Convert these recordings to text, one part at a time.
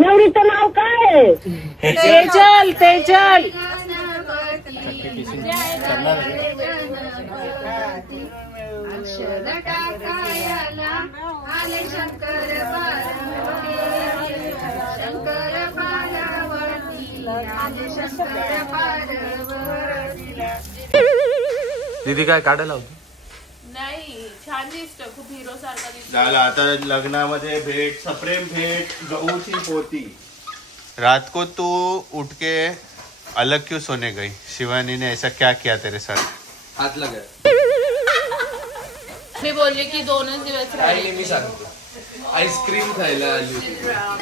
नवरीचं नाव काय आहे? तेजल तेजल. दीदी काय काढायला होती? नाही छान दिसत, खूप हिरो सारखा दिसत. झालं आता लग्नामध्ये भेट, सप्रेम भेट, गहूची पोती. रात को तू उठ के अलग क्यों सोने गई? शिवानी ने ऐसा क्या किया तेरे साथ? हात लगा. मी बोलले की 2च दिवस काही मी सांगतो, आईस्क्रीम खायला आली होती.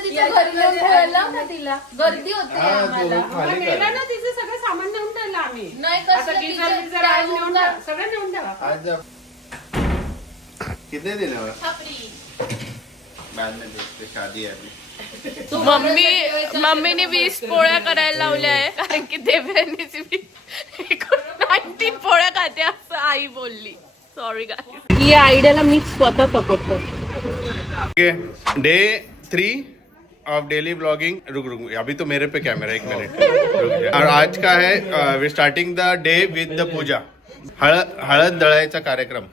तिच्या घरी नेऊन ठेवला ना, तिला गर्दी होती आम्हाला. खाली मेला ना तिचं सगळं सामान नेऊन ठेवलं आम्ही. नाही आता कसं गिझर बिझर आज नेऊन ठेवा, सगळं नेऊन ठेवा. आज कितने दिन हुए? छपरी. बाद में देखते, शादी है अभी. मम्मीने 20 पोळ्या करायला लावल्या आहे, कारण की देवयानीची 19 पोळ्या खाते असं आई बोलली. सॉरी गाईस. ही आयडियाला मी स्वतः सपोर्ट करते. Day 3 of daily blogging. रुक रुक, अभी तो मेरे पे कैमरा, 1 मिनट रुक जा. और आज का है वी स्टार्टिंग द डे विद द पूजा. हळद दळायचा कार्यक्रम.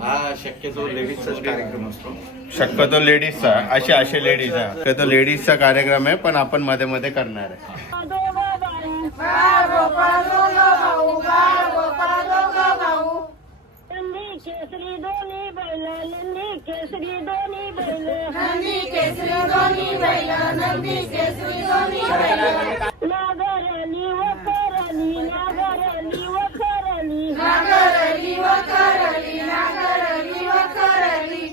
हा शक्यतो लेडीजचाच कार्यक्रम असतो. शक्यतो लेडीजचा, असे लेडीज शक्यतो लेडीजचा कार्यक्रम आहे, पण आपण मध्ये मध्ये करणार आहे. नंदी केसरी दोन्ही बैल, नंदी केसरी दोन्ही बैल, नंदी केसरी दोन्ही बैल, नंदी केसरी दोन्ही बैल. नागरली वखरली, नागरली वखरली, नागरली वखरली, नागरली वखरली.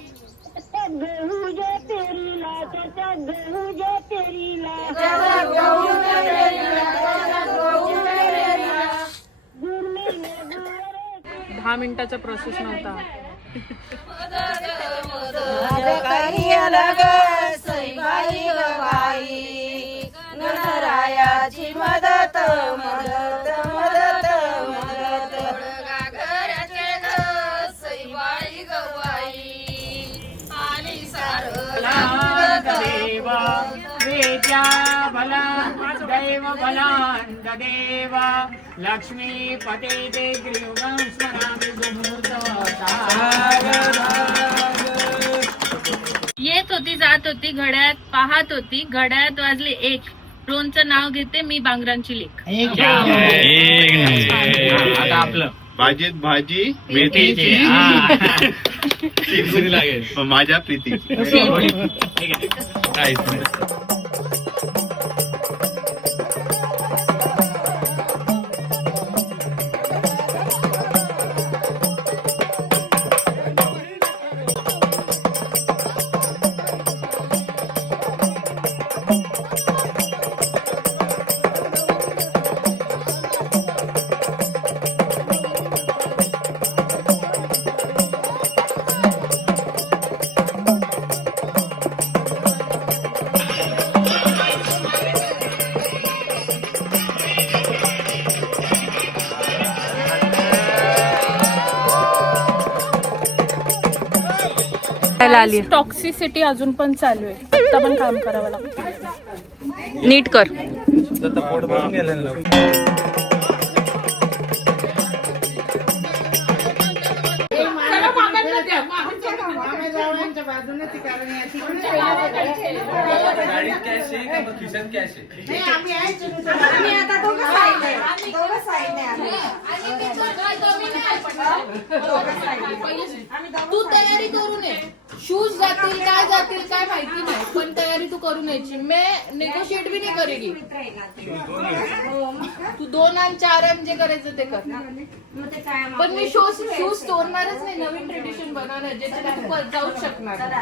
गहू जे पेरीला, त्याच्यात गहू जे पेरीला, त्याच्यात गहू जे पेरीला, त्याच्यात गहू जे पेरीला. गुरमीने गुरे 10 मिनिटाचा प्रोसेस नव्हता. काही अलग सईबाई गवाई, गणरायाची मदत मदत मदत मदत. घराचे घर सईबाई गवाई आणि देव वेद्या बलान दैव बलान देव लक्ष्मी पते ते ग्रीवं स्मरामि येत होती जात होती, घड्याळात पाहत होती, घड्याळात वाजले 1. रोनचं नाव घेते मी, बांगरांची लेक. आता आपलं भाजीत भाजी मेथीची लागेल माझ्या प्रीतीची. टॉक्सिसिटी अजून पण चालू आहे. आता पण काम करावं लागतं. नीट कर. पोट भरून गेलं ना. तू तयारी करून ये. शूज जातील काय माहिती नाही, पण तयारी तू करून यायची. मी नेगोशिएट भी नाही करेगी. तू 2 आणि 4 आणि जे करायचं ते कर. पण मी शूज तोडणारच नाही. नवीन ट्रेडिशन बनवणार ज्याच्यात तू जाऊच शकणार.